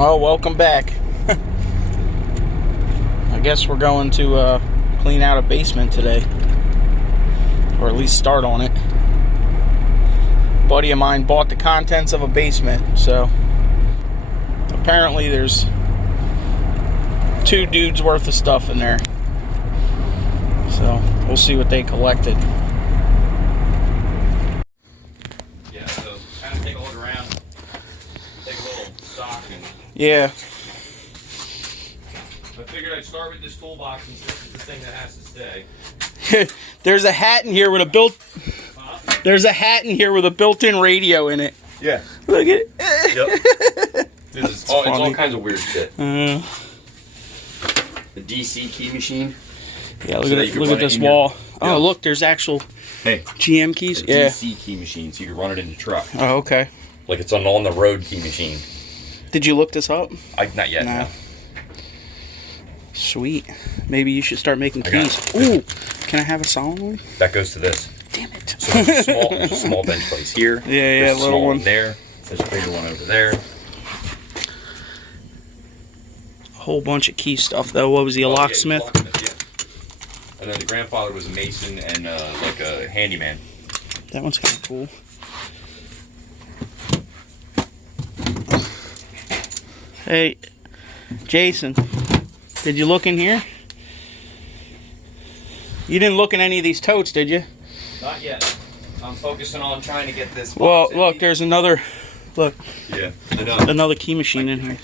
Well, welcome back. I guess we're going to clean out a basement today, or at least start on it. A buddy of mine bought the contents of a basement, so apparently there's 2 dudes worth of stuff in there. So we'll see what they collected. Yeah, so kind of take a look around, take a little stock, and Yeah. I figured I'd start with this toolbox since this is the thing that has to stay. There's a hat in here with a There's a hat in here with a built-in radio in it. Yeah. Look at it. Yep. It's all kinds of weird shit. The DC key machine. Yeah, look at this wall. Oh, look, there's actual GM keys. Yeah. DC key machine, so you can run it in the truck. Oh, okay. Like it's an on-the-road key machine. Did you look this up? Not yet. No. Sweet. Maybe you should start making keys. Ooh, can I have a solid one? That goes to this. Damn it. So there's a small bench place here. Yeah, there's a little small one there. There's a bigger one over there. A whole bunch of key stuff though. What was he, a locksmith? Yeah, and then the grandfather was a mason and like a handyman. That one's kind of cool. Hey, Jason, did you look in here? You didn't look in any of these totes, did you? Not yet. I'm focusing on trying to get this. Well, look, there's another. Look. Yeah. Another key machine in here.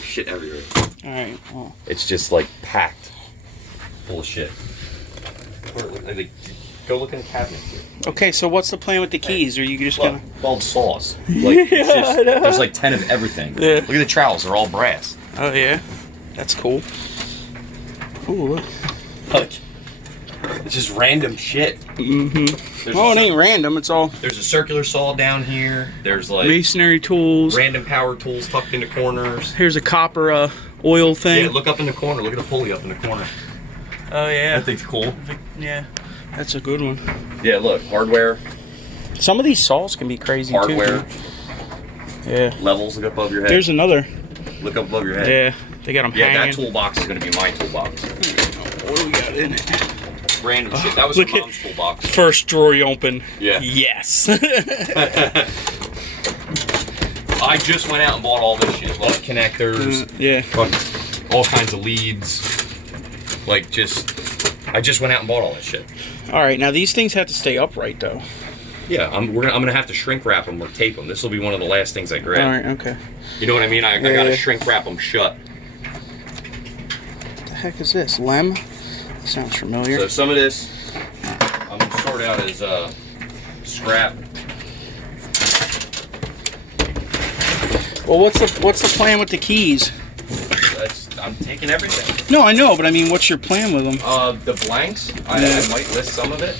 Shit everywhere. All right. Well. It's just like packed full of shit. Go look in the cabinet here. Okay, so what's the plan with the keys? Are you just gonna? All saws. Like, there's like 10 of everything. Yeah. Look at the trowels; they're all brass. Oh yeah, that's cool. Ooh, look. Like, it's just random shit. Mm-hmm. Oh, it ain't random. It's all. There's a circular saw down here. There's like masonry tools. Random power tools tucked into corners. Here's a copper oil thing. Yeah, look up in the corner. Look at the pulley up in the corner. Oh yeah. That thing's cool. Yeah, that's a good one. Yeah, look, hardware. Some of these saws can be crazy hardware. too. Yeah. Levels, look up above your head. There's another. Look up above your head. Yeah, they got them hanging. Yeah, that toolbox is going to be my toolbox. What do we got in it? Random shit. That was your mom's toolbox. First drawer you open. Yeah. Yes. I just went out and bought all this shit. Light connectors. Yeah. All kinds of leads. Like, I just went out and bought all that shit. All right, now these things have to stay upright though. Yeah, I'm gonna have to shrink wrap them or tape them. This will be one of the last things I grab. All right, okay. You know what I mean? I gotta shrink wrap them shut. What the heck is this? Lem? That sounds familiar. So some of this, I'm gonna sort out as scrap. Well, what's the plan with the keys? I'm taking everything. No, I know, but I mean, what's your plan with them? The blanks, I might list some of it.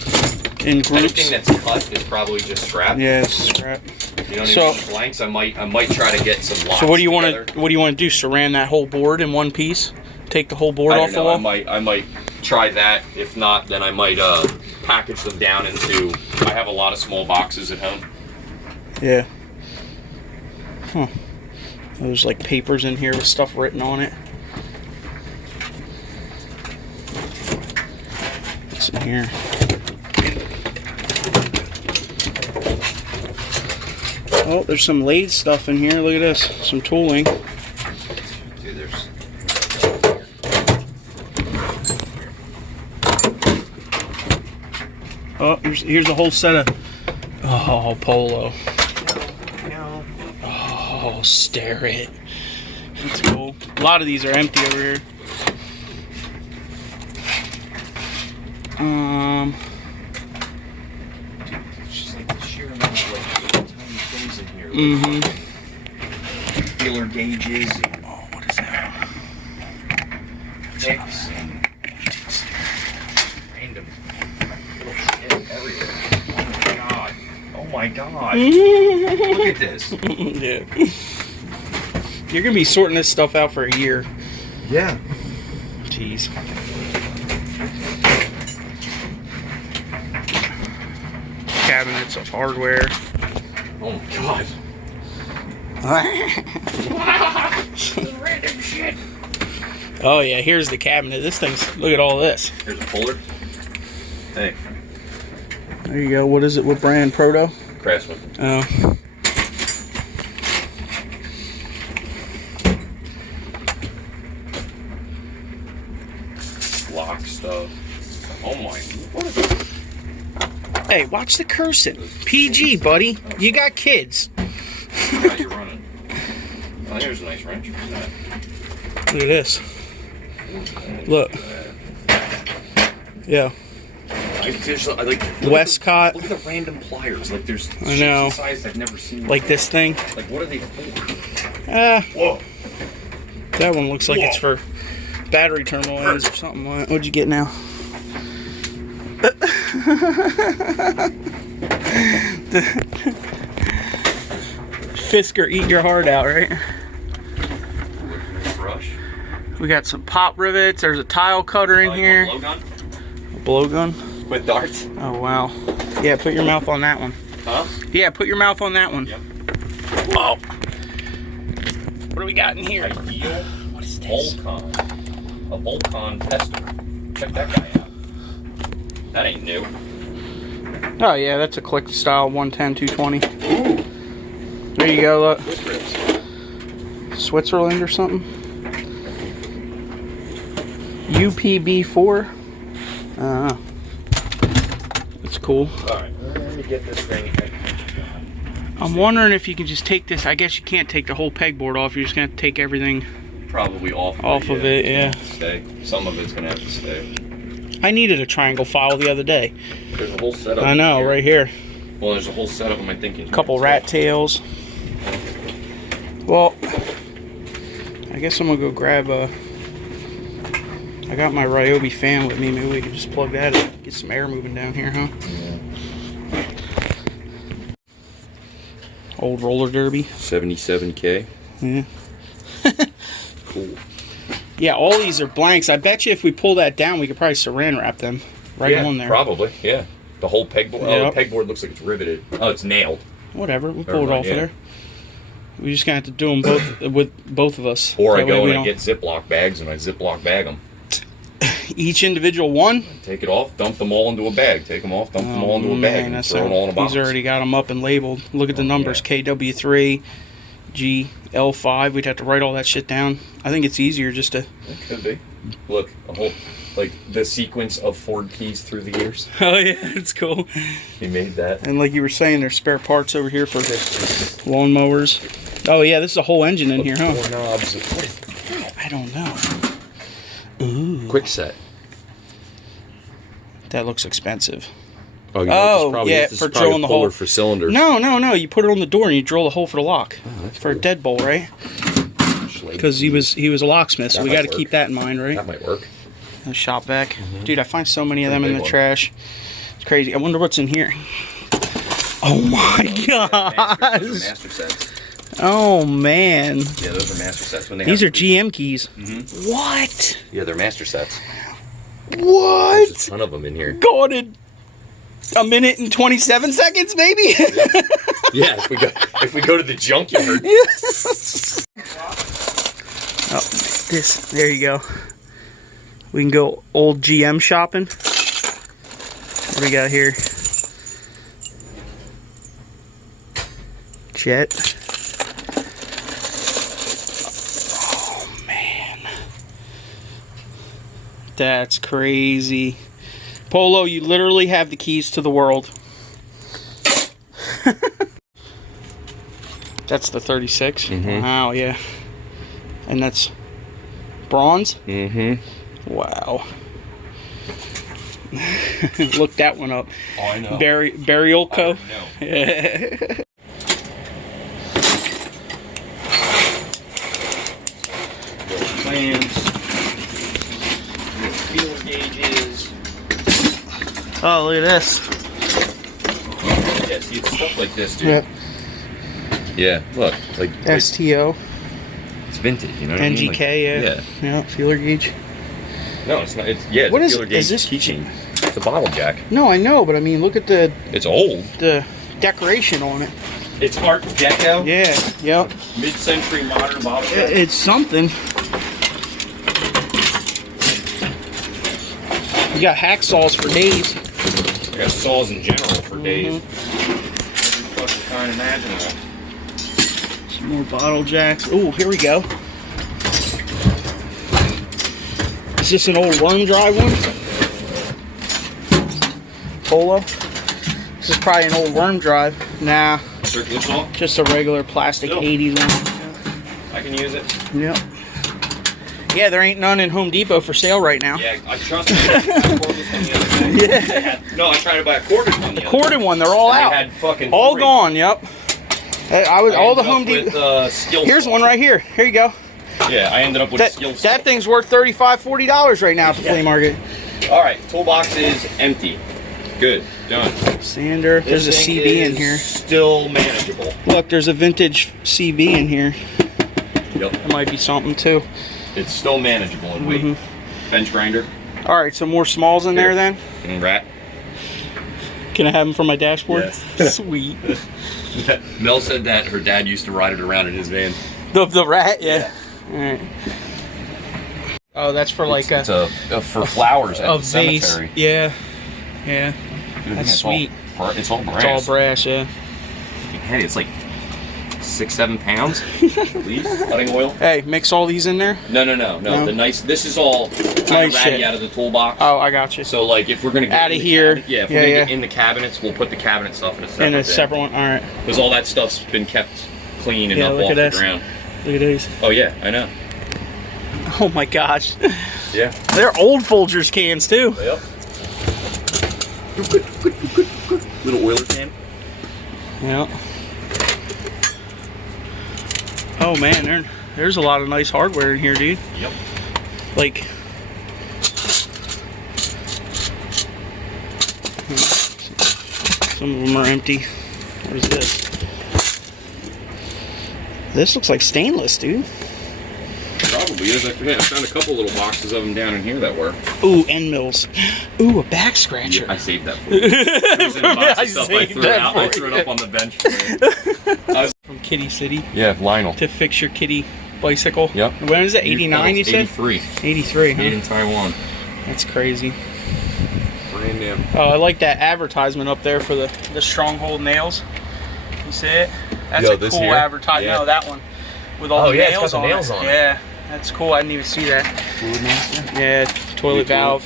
In groups? Anything that's cut is probably just scrap. Yeah, it's scrap. You know what I mean? Blanks, I might try to get some lots. So what do you want to do? Surround that whole board in one piece? Take the whole board off the wall? I might try that. If not, then I might package them down into. I have a lot of small boxes at home. Yeah. Huh. There's like papers in here with stuff written on it. What's in here? Oh, there's some lathe stuff in here. Look at this. Some tooling. Dude, there's. Oh, here's a whole set of. Oh, polo. Oh, stare it. That's cool. A lot of these are empty over here. It's just like the sheer amount of like tiny things in here. Like, feeler gauges. Oh, what is that? Picks and random little shit everywhere. Oh my god. Look at this. Yeah. You're gonna be sorting this stuff out for a year. Yeah. Jeez. Cabinets of hardware. Oh my god. Random shit. Oh yeah, here's the cabinet. This thing's, look at all this. Here's a puller. Hey. There you go. What is it? What brand? Proto? Craftsman. Oh. Lock stuff. Oh my. What is it? Hey, watch the cursing. PG, buddy. You got kids. How you running? Oh, here's a nice wrench. What's that? Look at this. Look. Yeah. I like Westcott. Look at the random pliers. Like there's I know. size I've never seen. Like this thing. Like what are they for? Whoa. Whoa. That one looks like it's for battery terminal ends or something. What'd you get now? Fisker, eat your heart out, right? Brush. We got some pop rivets. There's a tile cutter in here. Blowgun? A blowgun? With darts? Oh, wow. Yeah, put your mouth on that one. Huh? Yeah, put your mouth on that one. Yep. Whoa. What do we got in here? Ideal What is this? Volcon. A Volcon tester. Check that guy out. That ain't new. Oh, yeah, that's a click style 110, 220. Ooh. There you go, look. Twist ribs. Switzerland or something. UPB4. That's cool. Alright, let me get this thing. I'm wondering if you can just take this. I guess you can't take the whole pegboard off. You're just going to take everything Probably off of it, yeah. Stay. Some of it's gonna have to stay. I needed a triangle file the other day. There's a whole set of I know, right here. Well, there's a whole set of them, I think. A couple rat tails. Well, I guess I'm gonna go grab a. I got my Ryobi fan with me. Maybe we can just plug that in. Get some air moving down here, huh? Yeah. Old roller derby. 77K. Yeah. Cool. Yeah, all these are blanks. I bet you if we pull that down, we could probably saran wrap them right on there. Probably, yeah. The whole pegboard. Yep. Oh, the pegboard looks like it's riveted. Oh, it's nailed. Whatever, we'll pull it off yeah. of there. We're just gonna have to do them both with both of us. Or I That way go we and I don't- get Ziploc bags and I Ziploc bag them. Each individual one. Take it off, dump them all into a bag. Take them off, dump them all into a bag, and that's throw it all in a box. He's already got them up and labeled. Look at the numbers: yeah. KW3, GL5. We'd have to write all that shit down. I think it's easier just to. It could be. Look, a whole like the sequence of Ford keys through the years. Oh yeah, it's cool. He made that. And like you were saying, there's spare parts over here for lawnmowers. Oh yeah, this is a whole engine in here, huh? Four knobs. What is that? I don't know. Ooh, Quick set. that looks expensive. Oh, you Oh, yeah, for drilling the hole for cylinders. No. You put it on the door and you drill the hole for the lock. Oh, that's For a cool. deadbolt, right? Because he was a locksmith, so That we might got to work. keep that in mind, right? That might work. The shop vac. Dude, I find so many of them in Big the one. trash. It's crazy. I wonder what's in here. Oh my Those are gosh. master sets. Oh man. Yeah, those are master sets. When they These have are GM keys. Mm-hmm. What? Yeah, they're master sets. There's a What? ton of them in here. Going in a minute and 27 seconds, maybe? Yeah, if we go to the junkyard. Oh, there you go. We can go old GM shopping. What do we got here? Jet. Oh, man. That's crazy. Polo, you literally have the keys to the world. That's the 36? Mhm. Wow, yeah. And that's bronze? Mm-hmm. Wow. Look that one up. Oh, I know. Burial Co. No. Yeah. Plans. Feeler gauges. Oh, look at this. Yeah, see, it's stuff like this, dude. Yeah, look, like STO. it's vintage, you know what I mean? NGK, Like, yeah. Feeler gauge. No, it's not. It's it's What a is- feeler gauge is this- keychain. It's a bottle jack. No, I know, but I mean, look at the It's old. decoration on it. It's Art Deco. Yeah, yep. Mid-century modern bottle cap. It's something. You got hacksaws for days. I got saws in general for days. Every fucking kind imaginable. Some more bottle jacks. Oh, here we go. Is this an old worm drive one? Polo? This is probably an old worm drive. Nah. Circular saw? Just a regular plastic 80s one. I can use it. Yep. Yeah, there ain't none in Home Depot for sale right now. Yeah, I trust me. I tried cordless one the other day. Yeah. No, I tried to buy a corded one the other day. Corded one, they're all out. They had fucking all 3. gone, yep. I was all the Home Depot. Here's one right here. Here you go. Yeah, I ended up with a skill saw. That thing's worth $35, $40 right now at the flea market. All right, toolbox is empty. Good, done. Sander. There's a CB in here. Still manageable. Look, there's a vintage CB in here. Yep. That might be something too. It's still manageable in weight. Bench grinder. All right, some more smalls in there then. And rat. Can I have them for my dashboard? Yes. Sweet. Mel said that her dad used to ride it around in his van. The rat, yeah. All right. Oh, that's for like it's for flowers at the vase. cemetery. Yeah, yeah. Dude, That's sweet. It's all brass. It's all brass, yeah. Hey, it's like 6-7 pounds at least. Cutting oil. Hey, mix all these in there? No. The nice. This is all kind of ratty out of the toolbox. Oh, I got you. So like, if we're gonna get out of here, if we're gonna get in the cabinets, we'll put the cabinet stuff in a separate. Separate one. All right. Because all that stuff's been kept clean and up look off at the this. ground. Look at these. Oh yeah, I know. Oh my gosh. Yeah. They're old Folgers cans too. Yep. Little oiler can. Yeah. Oh man, there's a lot of nice hardware in here, dude. Yep. Like, some of them are empty. What is this? This looks like stainless, dude. Probably is. I found a couple little boxes of them down in here that were. Ooh, end mills. Ooh, a back scratcher. Yeah, I saved that for you. It was in a box of stuff. I threw it out. I threw it up on the bench for you. From Kitty City. Yeah, Lionel. To fix your kitty bicycle. Yep. When is it? 89, you said? 83. 83, huh? Made in Taiwan. That's crazy. Brand new. Oh, I like that advertisement up there for the Stronghold nails. You see it? That's a cool advertisement. Yeah. No, that one. With all the nails, it's got the nails on it. Yeah, that's cool. I didn't even see that. Fluid master? Yeah, toilet valve.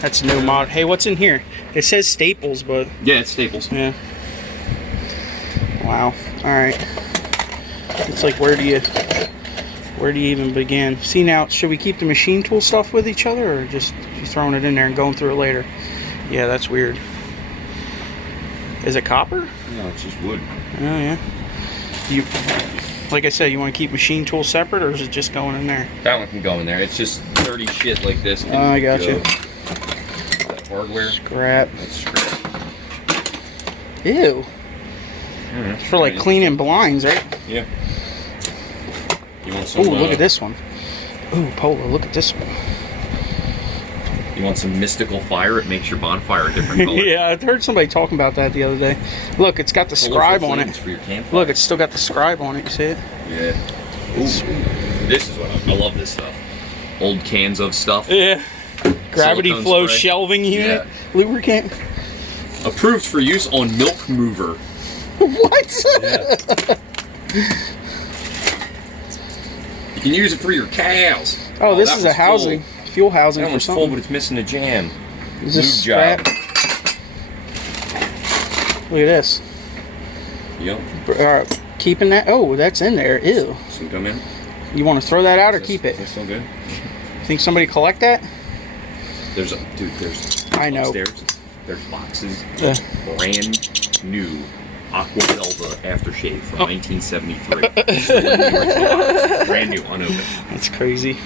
That's a new mod. Hey, what's in here? It says Staples, but... Yeah, it's Staples. Yeah. Wow. Alright. It's like, where do you even begin? See now, should we keep the machine tool stuff with each other, or just throwing it in there and going through it later? Yeah, that's weird. Is it copper? No, it's just wood. Oh, yeah. Like I said, you want to keep machine tools separate, or is it just going in there? That one can go in there. It's just dirty shit like this. Oh, I got you. That hardware. Scrap. That's scrap. Ew. It's for like cleaning blinds, right? Yeah. You want some? Ooh, look at this one. Ooh, Polo, look at this one. You want some mystical fire? It makes your bonfire a different color. Yeah, I heard somebody talking about that the other day. Look, it's got the scribe on it. For your campfire. Look, it's still got the scribe on it. You see it? Yeah. Ooh, this is what I love. This stuff. Old cans of stuff. Yeah. Gravity Silicone flow spray. shelving unit. Lubricant. Approved for use on milk mover. What? Yeah. You can use it for your cows. Oh, this is a housing. Fuel housing that for one's something. full, but it's missing a jam. Is this Lube scrap? Look at this. Yep. Alright, keeping that. Oh, that's in there. Ew. Some come in. You want to throw that out or keep it? Is that still good? Think somebody collect that? There's I know. Upstairs, there's boxes of brand new Aqua Velva aftershave from 1973. Brand new, unopened. That's crazy.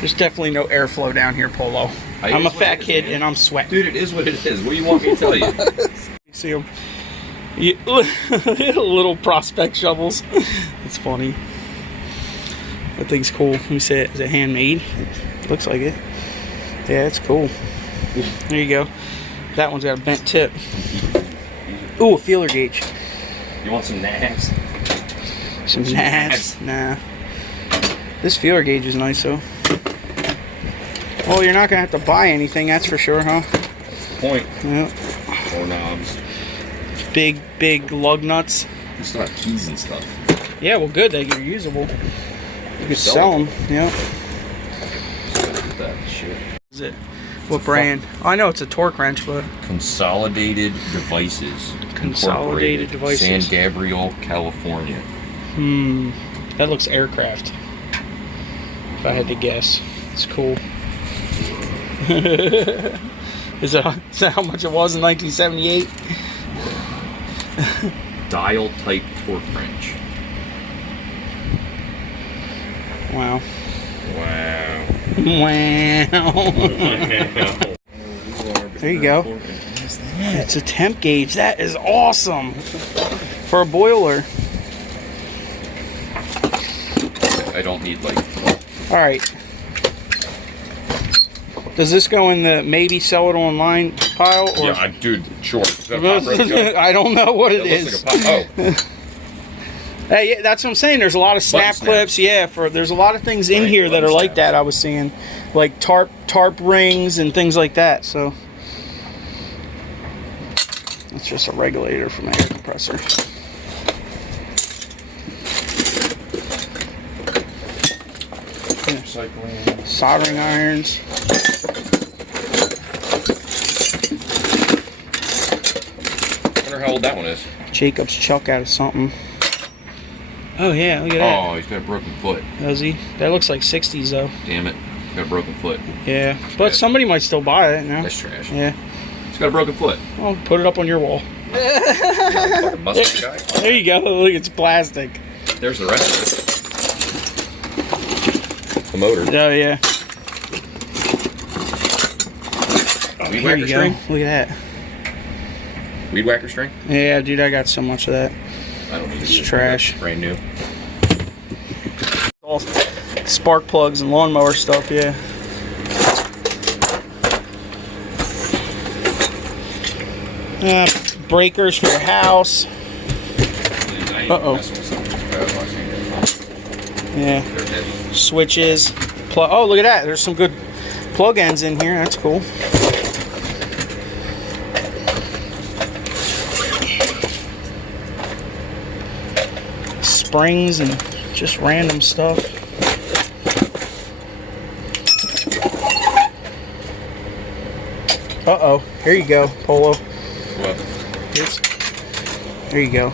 There's definitely no airflow down here, Polo. I'm a fat kid and I'm sweating. Dude, it is what it is. What do you want me to tell you? See them? Little prospect shovels. It's funny. That thing's cool. Let me see it. Is it handmade? It looks like it. Yeah, it's cool. There you go. That one's got a bent tip. Ooh, a feeler gauge. You want some nabs? Some nabs? Nah. This feeler gauge is nice though. Well, you're not gonna have to buy anything, that's for sure, huh? Point. Yeah. Or knobs. Big lug nuts. You still have keys and stuff. Yeah, well, good. They're usable. You could sell them. Yeah. That shit. Is it? What brand? I know it's a torque wrench, but Consolidated Devices. Consolidated Devices. San Gabriel, California. That looks aircraft. If I had to guess, it's cool. Is that how much it was in 1978? Dial type torque wrench. Wow. Wow. Wow. There you go. It's a temp gauge. That is awesome for a boiler. I don't need like. All right. Does this go in the maybe sell it online pile? Or Yeah, dude, sure. Is that a pop rib gun? I don't know what it is. Looks like a pop. Oh. Hey, yeah, that's what I'm saying. There's a lot of snap clips. Yeah, there's a lot of things in here that are like that. I was seeing, like tarp rings and things like that. So it's just a regulator for my air compressor. Recycling. Soldering irons. I wonder how old that one is. Jacob's chuck out of something. Oh yeah, look at that. Oh, he's got a broken foot. Does he? That looks like 60s though. Damn it. He's got a broken foot. Yeah, but somebody might still buy it now. That's trash. Yeah. He's got a broken foot. Well, put it up on your wall. Fucking Mustang guy. There you go. Look, it's plastic. There's the rest of it. The motor. Oh yeah. Weed Here whacker you go. string? Look at that. Weed whacker string? Yeah, dude, I got so much of that. I don't need It's it. trash. Brand new. All spark plugs and lawnmower stuff, yeah. Breakers for your house. Uh-oh. Yeah. Switches. Oh, look at that. There's some good plug ends in here. That's cool. Springs and just random stuff. Uh-oh. Here you go, Polo. What? There you go.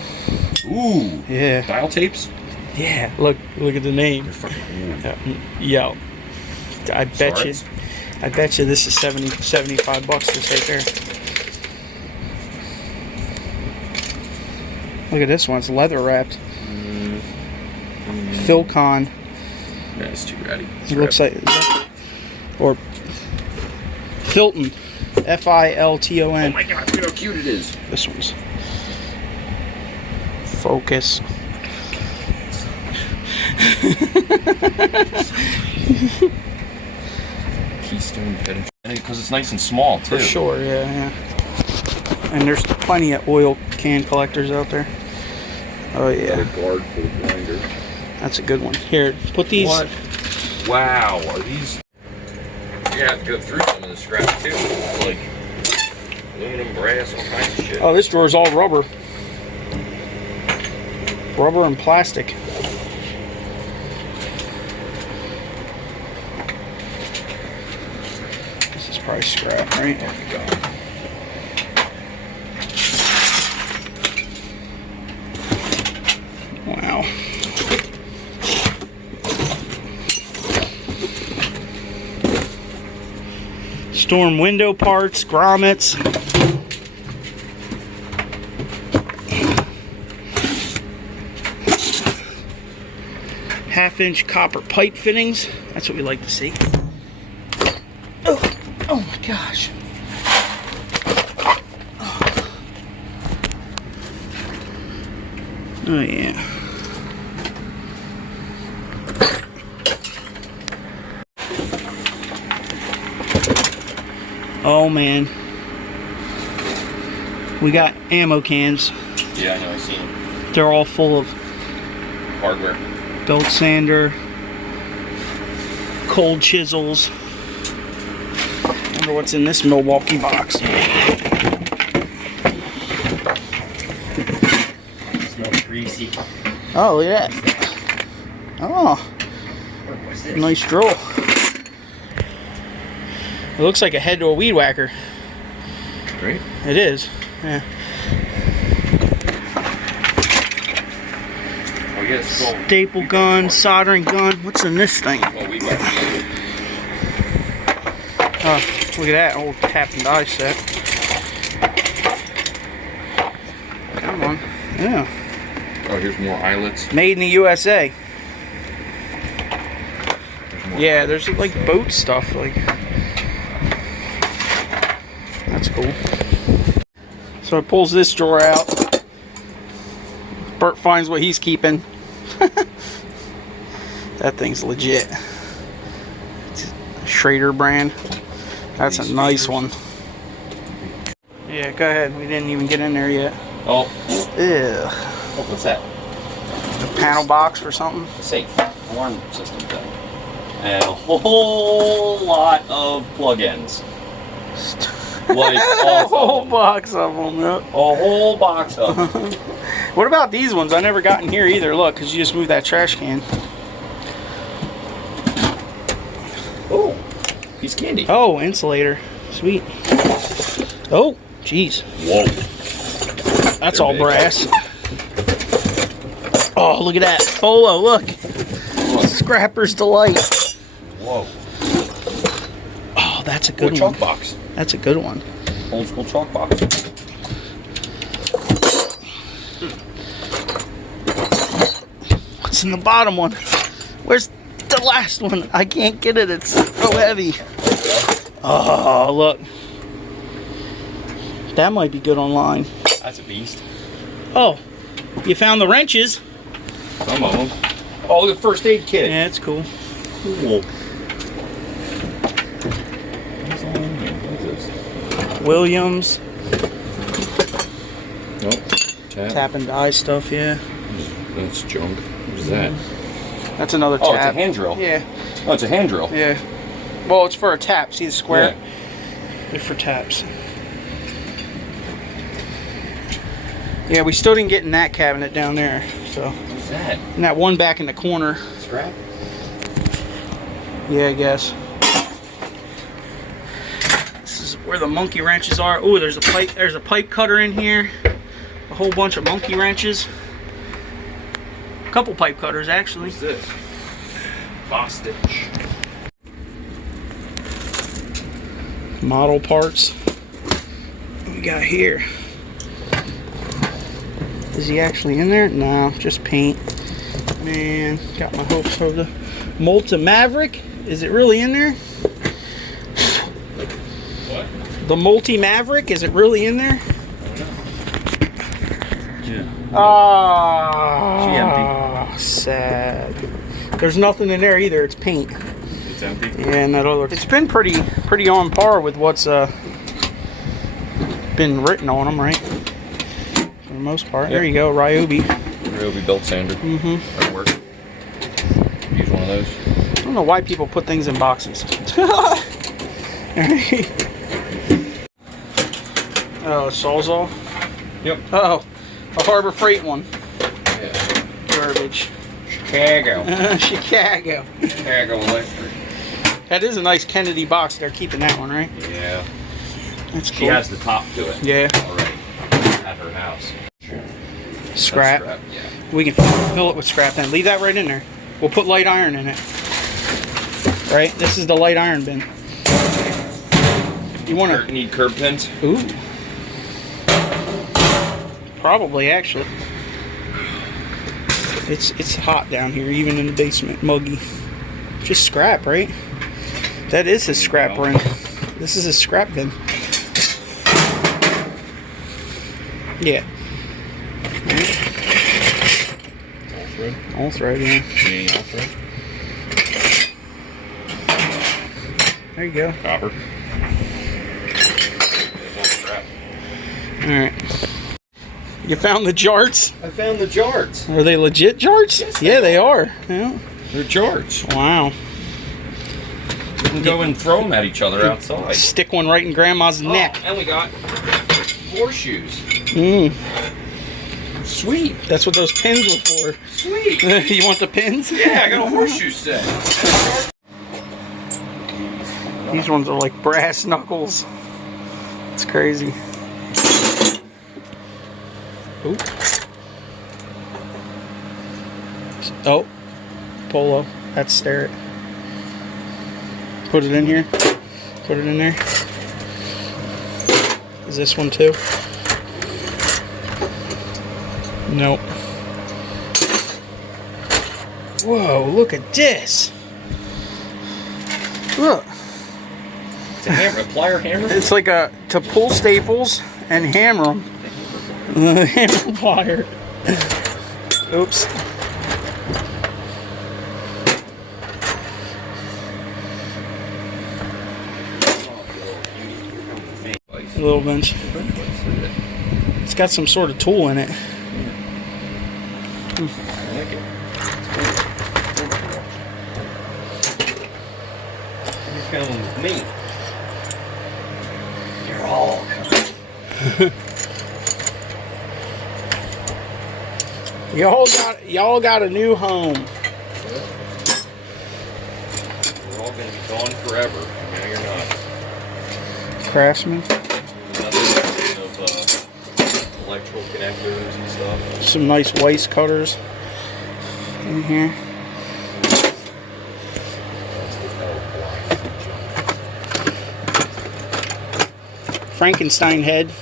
Ooh. Yeah. Dial tapes? Yeah. Look at the name. They're fucking cool. Yo. I bet Starts? you this is 75 bucks just right there. Look at this one. It's leather wrapped. Philcon. That's too ratty. It looks like, or Filton, Filton. Oh my god, look how cute it is. This one's Focus. Keystone finish. Because it's nice and small too. For sure, yeah. And there's plenty of oil can collectors out there. Oh yeah. A guard for the grinder. That's a good one. Here, put these. What? Wow, are these? You're gonna have to go through some of the scrap too. Like aluminum, brass, all kinds of shit. Oh, this drawer's all rubber. Rubber and plastic. This is probably scrap, right? Oh my god. Wow. Storm window parts, grommets. Half-inch copper pipe fittings. That's what we like to see. Oh my gosh. Oh yeah. Oh man. We got ammo cans. Yeah, I know, I seen them. They're all full of Hardware. belt sander, cold chisels. Wonder what's in this Milwaukee box. Smells greasy. Oh, look at that. Oh, What's this? nice drill. It looks like a head to a weed whacker. Great. It is. Yeah. Oh, yes. Staple gun, soldering gun. What's in this thing? Oh, we got it. Oh, look at that old tap and die set. Come on. Yeah. Oh, here's more eyelets. Made in the USA. Yeah, there's like boat stuff. Like, that's cool. So it pulls this drawer out. Bert finds what he's keeping. That thing's legit. It's a Schrader brand. That's a nice one. Yeah, go ahead. We didn't even get in there yet. Oh. Ew. Oh, what's that? A panel box for something? Safe alarm system thing. And a whole lot of plug-ins. Like A whole box of them. Yeah. A whole box of them. What about these ones? I never got in here either. Look, because you just moved that trash can. Oh, piece of candy. Oh, insulator. Sweet. Oh, jeez. Whoa. That's They're all big. brass. Oh, look at that. Polo, look. Scrapper's Delight. Whoa. Oh, that's a Or good chalk one. box. That's a good one. Old school chalk box. What's in the bottom one? Where's the last one? I can't get it. It's so heavy. Oh, look. That might be good online. That's a beast. Oh, you found the wrenches. Some of them. Oh, look at the first aid kit. Yeah, it's cool. Cool. What's all in here? What is this? Williams. Nope. Tap and die stuff, yeah. That's junk. What is that? That's another tap. Oh, it's a hand drill. Yeah, Oh, it's a hand drill. yeah. Well, it's for a tap. See the square? Yeah. They're for taps. Yeah, we still didn't get in that cabinet down there. So, What's that? and that one back in the corner. Scrap? Yeah, I guess. This is where the monkey wrenches are. Oh, there's a pipe. There's a pipe cutter in here. A whole bunch of monkey wrenches. A couple pipe cutters, actually. What's this? Bostitch. Model parts. What we got here? Is he actually in there? No, just paint. Man, got my hopes for the Multi Maverick. Is it really in there? What? The Multi Maverick, is it really in there? Yeah. Ah, sad. There's nothing in there either. It's paint. It's empty? Yeah, and that other. It's been pretty on par with what's been written on them, right? For the most part. Yep. There you go, Ryobi. Ryobi belt sander. Mm-hmm. That work. Use one of those. I don't know why people put things in boxes. Oh, a Sawzall. Yep. Oh, a Harbor Freight one. Yeah. Garbage. Chicago. Chicago. Chicago Electric. That is a nice Kennedy box. They're keeping that one, right? Yeah. That's cool. She has the top to it. Yeah. Already. At her house. Scrap. That's yeah. We can fill it with scrap then. Leave that right in there. We'll put light iron in it. Right? This is the light iron bin. You want to... Need curb pins? Ooh. Probably, actually. It's hot down here, even in the basement. Muggy. Just scrap, right? That is his scrap bin. This is his scrap bin. Yeah. All thread? All thread, yeah. Yeah, all thread. There you go. Copper. There's all scrap. Alright. You found the jarts? I found the jarts. Are they legit jarts? Yes, yeah, they are. Yeah. They're jarts. Wow. We can go and throw them at each other outside. Stick one right in Grandma's neck. And we got horseshoes. Mm. Sweet. That's what those pins were for. Sweet. You want the pins? Yeah, I got a horseshoe set. These ones are like brass knuckles. It's crazy. Oop. Oh, polo. That's stare it. Put it in here. Put it in there. Is this one too? Nope. Whoa, look at this. Look. It's a hammer, a plier hammer? It's like a to pull staples and hammer them. Hammer plier. Oops. A little bench. It's got some sort of tool in it. I like it. You're coming with me. You're all coming. Y'all got a new home. We're all gonna be gone forever. Now you're not. Craftsman. Of electrical connectors and stuff. Some nice Weiss cutters in here. Frankenstein head.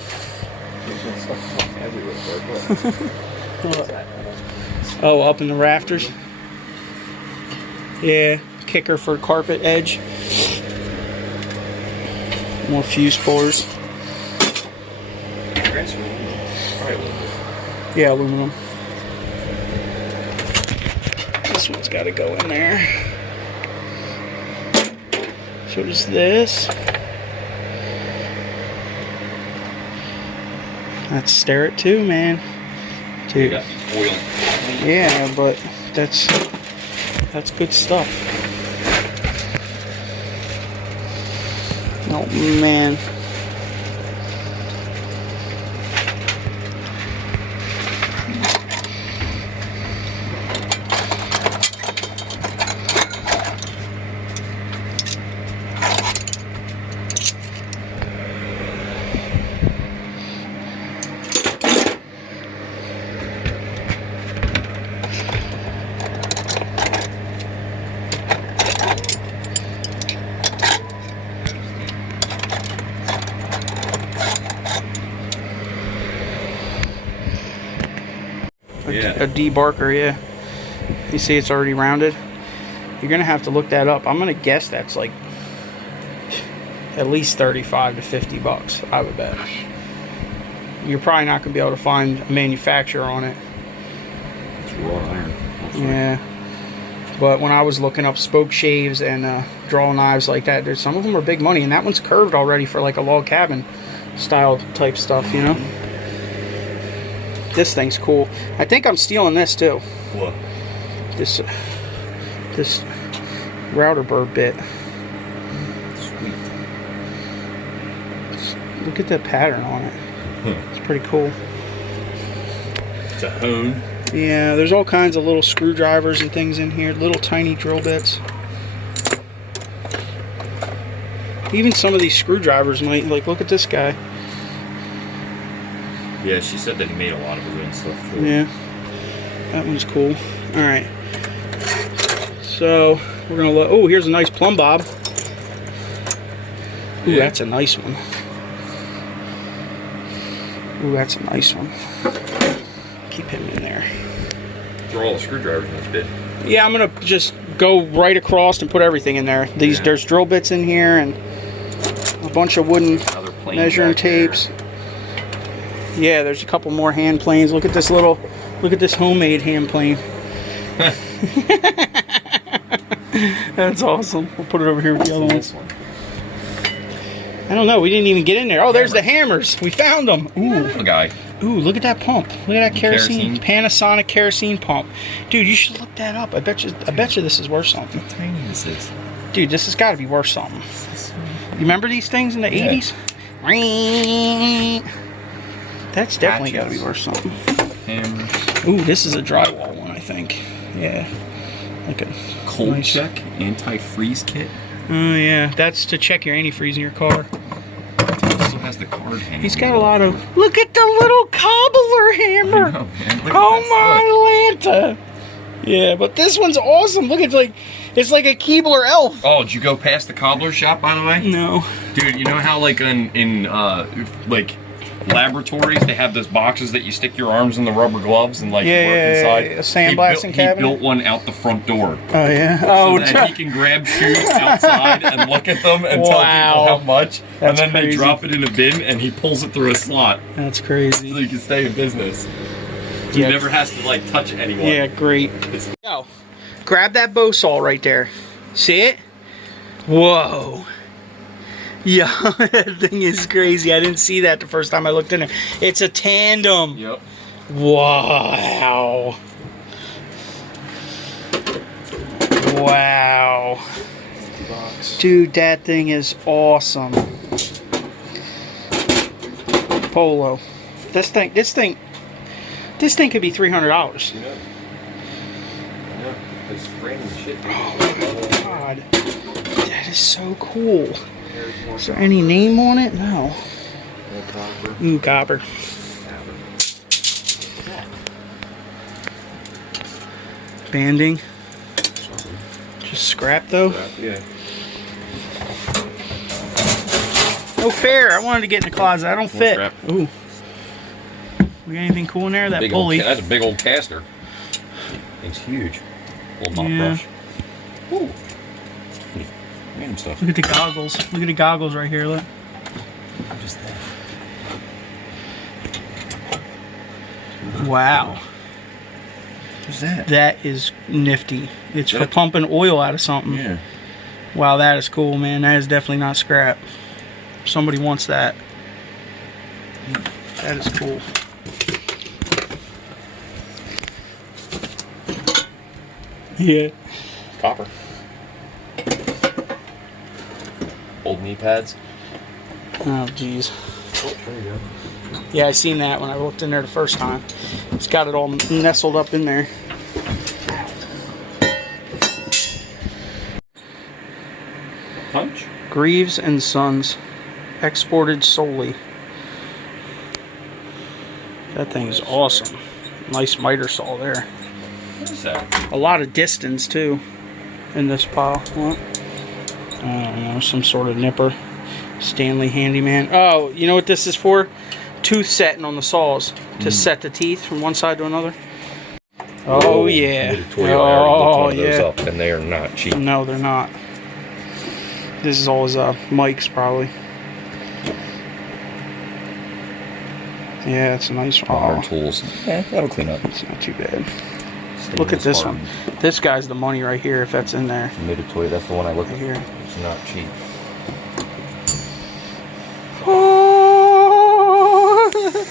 Oh, up in the rafters. Yeah, kicker for carpet edge. More fuse pores. Yeah, aluminum. This one's got to go in there. So does this. That's stare it too, man. Dude. Got oil. Yeah, but that's good stuff. Oh man. Yeah. A debarker, yeah. You see it's already rounded. You're gonna have to look that up. I'm gonna guess that's like at least 35 to 50 bucks, I would bet. You're probably not gonna be able to find a manufacturer on it. It's wrought iron. Yeah. But when I was looking up spoke shaves and draw knives like that, there's some of them are big money, and that one's curved already for like a log cabin style type stuff, you know. This thing's cool. I think I'm stealing this too. What? This router burr bit. Sweet. Look at that pattern on it. It's pretty cool. It's a hone. Yeah, there's all kinds of little screwdrivers and things in here. Little tiny drill bits. Even some of these screwdrivers might, like, look at this guy. Yeah, she said that he made a lot of his own stuff too. Yeah, that one's cool. All right, so we're gonna look. Oh, here's a nice plumb bob. Ooh, Yeah. that's a nice one. Ooh, that's a nice one. Keep him in there. Throw all the screwdrivers in this bit. Yeah, I'm gonna just go right across and put everything in there. Yeah. There's drill bits in here and a bunch of wooden Another plane measuring back there. tapes. Yeah, there's a couple more hand planes. Look at this homemade hand plane. That's awesome. We'll put it over here with the other one. This one. I don't know. We didn't even get in there. Oh, there's the hammers. We found them. Ooh. The guy. Ooh, look at that pump. Look at that kerosene. Panasonic kerosene pump. Dude, you should look that up. I bet you this is worth something. How tiny this is. Dude, this has got to be worth something. You remember these things in the 80s? That's definitely got to be worth something. Hammers. Ooh, this is a drywall one, I think. Yeah. Okay. Cold check, anti-freeze kit. Oh yeah, that's to check your antifreeze in your car. It also has the card hanging. He's got a lot of. Look at the little cobbler hammer. I know, man. Look Oh at my Lanta. Yeah, but this one's awesome. Look at it's like a Keebler elf. Oh, did you go past the cobbler shop, by the way? No. Dude, you know how like in like laboratories they have those boxes that you stick your arms in the rubber gloves and like work inside? A sandblasting cabinet. He built one out the front door. Oh yeah. So that he can grab shoes outside and look at them and tell people how much, and then they drop it in a bin and he pulls it through a slot. That's crazy. So you can stay in business. He never has to like touch anyone. Yeah, great. Yo, grab that bow saw right there. See it? Whoa. Yeah, that thing is crazy. I didn't see that the first time I looked in there. It's a tandem. Yep. Wow. Wow. Dude, that thing is awesome. Polo. This thing could be $300. Yeah. It's brand new shit. Oh my God. That is so cool. Is there any name on it? No. Ooh, copper. Banding. Just scrap though? Yeah. No fair. I wanted to get in the closet. I don't fit. Scrap. Ooh. We got anything cool in there? That Big pulley. that's a big old caster. It's huge. Old mop Yeah. brush. Ooh. Random stuff. Look at the goggles. Look at the goggles right here. Look. What is that? Wow. What's that? That is nifty. It's for pumping oil out of something. Yeah. Wow, that is cool, man. That is definitely not scrap. Somebody wants that. That is cool. Yeah. Copper. Old knee pads. Oh, geez. Oh, there you go. Yeah, I seen that when I looked in there the first time. It's got it all nestled up in there. Punch. Greaves and Sons. Exported solely. That thing is awesome. Nice miter saw there. What is that? A lot of distance too in this pile. What? I don't know, some sort of nipper. Stanley Handyman. Oh, you know what this is for? Tooth setting on the saws to set the teeth from one side to another. Oh yeah. Oh yeah. Up, and they are not cheap. No, they're not. This is all his mics probably. Yeah, it's a nice Modern tools. Yeah, that'll clean up. It's not too bad. Look at this one. This guy's the money right here if that's in there. Toy. That's the one I look Right here. It's not cheap.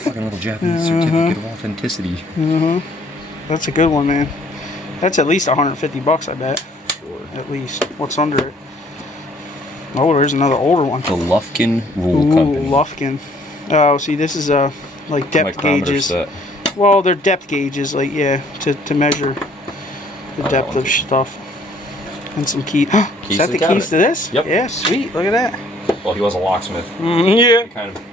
Fucking little Japanese certificate of authenticity. That's a good one, man. That's at least $150, I bet. Sure. At least. What's under it? Oh, there's another older one. The Lufkin Rule Company. Lufkin. Oh, see, this is like depth gauges. Set. Well, they're depth gauges, like yeah, to measure the depth of stuff. And some keys. Is that the keys to this? Yep. Yeah, sweet. Look at that. Well, he was a locksmith. Yeah. He kind of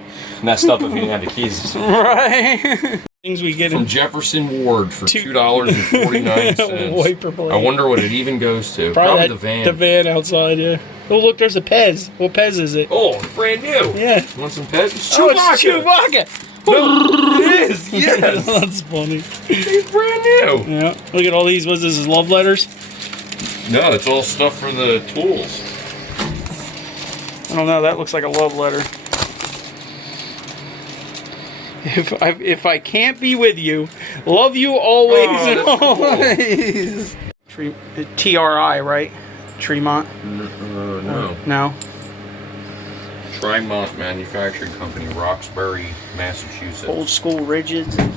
messed up if he didn't have the keys. Right. Things we get From in. Jefferson Ward for $2.49. Wiper blade. I wonder what it even goes to. Probably the van. The van outside, yeah. Oh, look, there's a Pez. What Pez is it? Oh, it's brand new. Yeah. Want some pets? It's Oh, it's Chewbacca. No, it is. Yes. That's funny. It's brand new. Yeah. Look at all these. What's this? Is love letters? No, it's all stuff for the tools. I don't know. That looks like a love letter. If I can't be with you, love you always and always. Cool. TRI, right? Tremont? No. No. Trimont Manufacturing Company, Roxbury, Massachusetts. Old school rigids and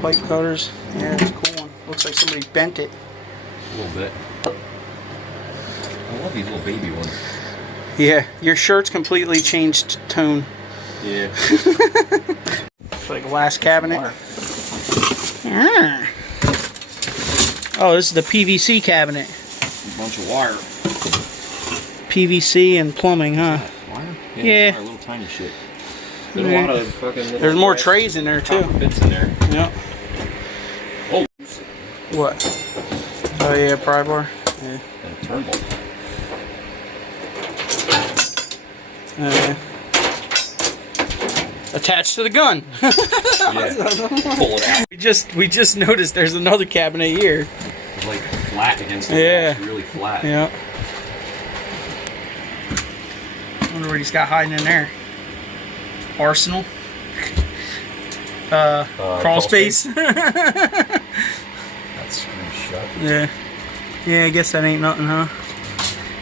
pipe cutters. Yeah, it's a cool one. Looks like somebody bent it. A little bit. I love these little baby ones. Yeah, your shirt's completely changed tone. Yeah. It's like a glass cabinet. Ah. Oh, this is the PVC cabinet. A bunch of wire. PVC and plumbing, huh? Wire? Yeah. Wire, little tiny shit. There's a lot of fucking little There's more trays in there too. Bits in there. Yep. Oh. What? Oh yeah, pry bar. Yeah. And a turnbuckle. Attached to the gun. Yeah. Pull it out. We just noticed there's another cabinet here. It's like flat against the wall. It's really flat. Yeah. I wonder what he's got hiding in there. Arsenal. Crawl space. That's screwed shut. Yeah. Yeah, I guess that ain't nothing, huh?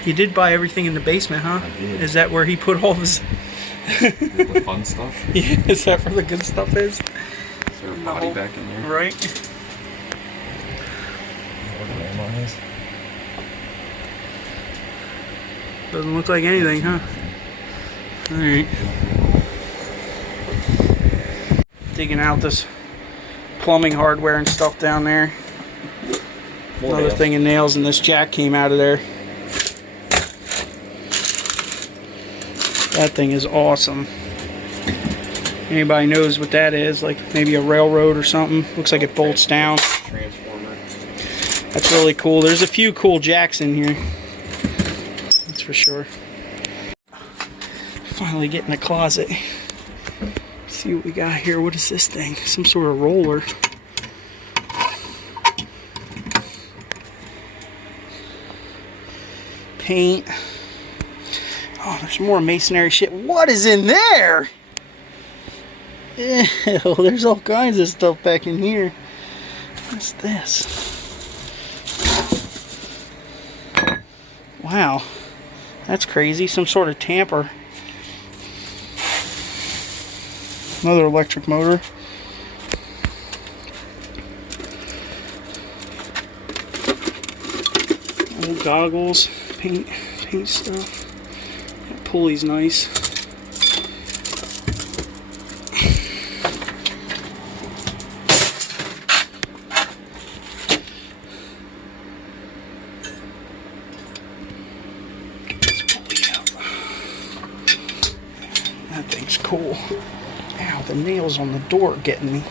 You did buy everything in the basement, huh? I did. Is that where he put all of his... The fun stuff? Yeah, is that where the good stuff is? Is there a body back in there? Right. Doesn't look like anything, huh? Alright. Digging out this plumbing hardware and stuff down there. Another thing of nails, and this jack came out of there. That thing is awesome. Anybody knows what that is, like maybe a railroad or something. Looks like it bolts down. Transformer. That's really cool. There's a few cool jacks in here. That's for sure. Finally get in the closet. See what we got here. What is this thing? Some sort of roller. Paint. Oh, there's more masonry shit. What is in there? Ew, there's all kinds of stuff back in here. What's this? Wow. That's crazy. Some sort of tamper. Another electric motor. Old goggles. Paint stuff. That pulley's nice. That thing's cool. Ow, the nails on the door are getting me.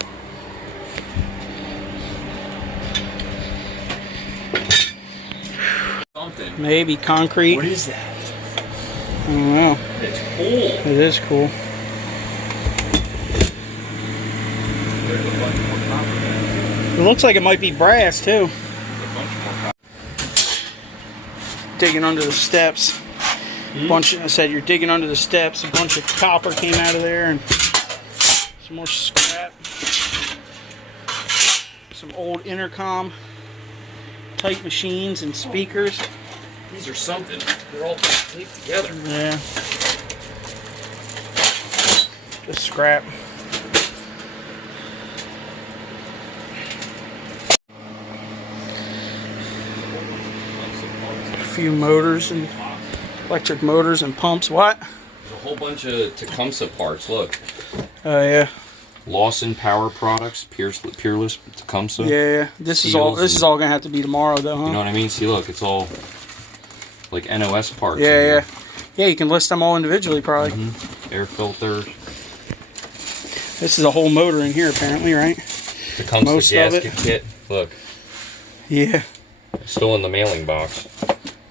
Something. Maybe concrete. What is that? I don't know. It's cool. It is cool. There's a bunch more copper. It looks like it might be brass too. A bunch more copper. Digging under the steps. I said you're digging under the steps. A bunch of copper came out of there and some more scrap. Some old intercom type machines and speakers. These are something. They're all taped together. Yeah. Just scrap. A few motors and electric motors and pumps. What? There's a whole bunch of Tecumseh parts. Look. Oh yeah. Lawson Power Products, Peerless Tecumseh. Yeah. This is all gonna have to be tomorrow though, huh? You know what I mean? See, look, it's all like NOS parts. Yeah. Yeah, you can list them all individually probably. Air filter. This is a whole motor in here apparently, right? Tecumseh Most of gasket it. kit. Look. Yeah. Still in the mailing box.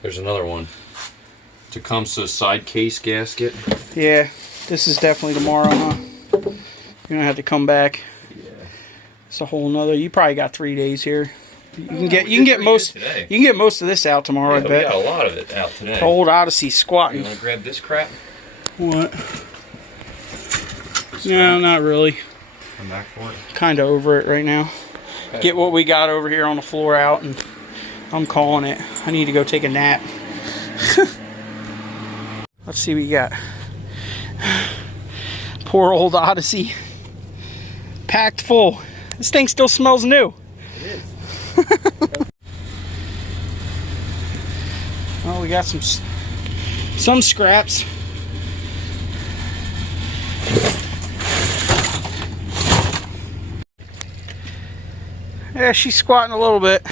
There's another one. Tecumseh side case gasket. Yeah. This is definitely tomorrow, huh? You're gonna have to come back. Yeah. It's a whole nother. You probably got 3 days here. You can get most of this out tomorrow. Yeah, I bet. we got a lot of it out today. Old Odyssey You squatting. want to grab this crap? What? No, not really. Come back for it. Kind of over it right now. Okay. Get what we got over here on the floor out, and I'm calling it. I need to go take a nap. Let's see what you got. Poor old Odyssey. Packed full. This thing still smells new. It is. Oh, we got some scraps. Yeah, she's squatting a little bit.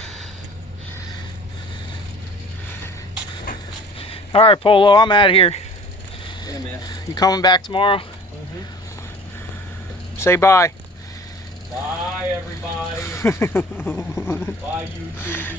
All right, Polo, I'm out of here. Yeah, man. You coming back tomorrow? Say bye. Bye, everybody. Bye, YouTube.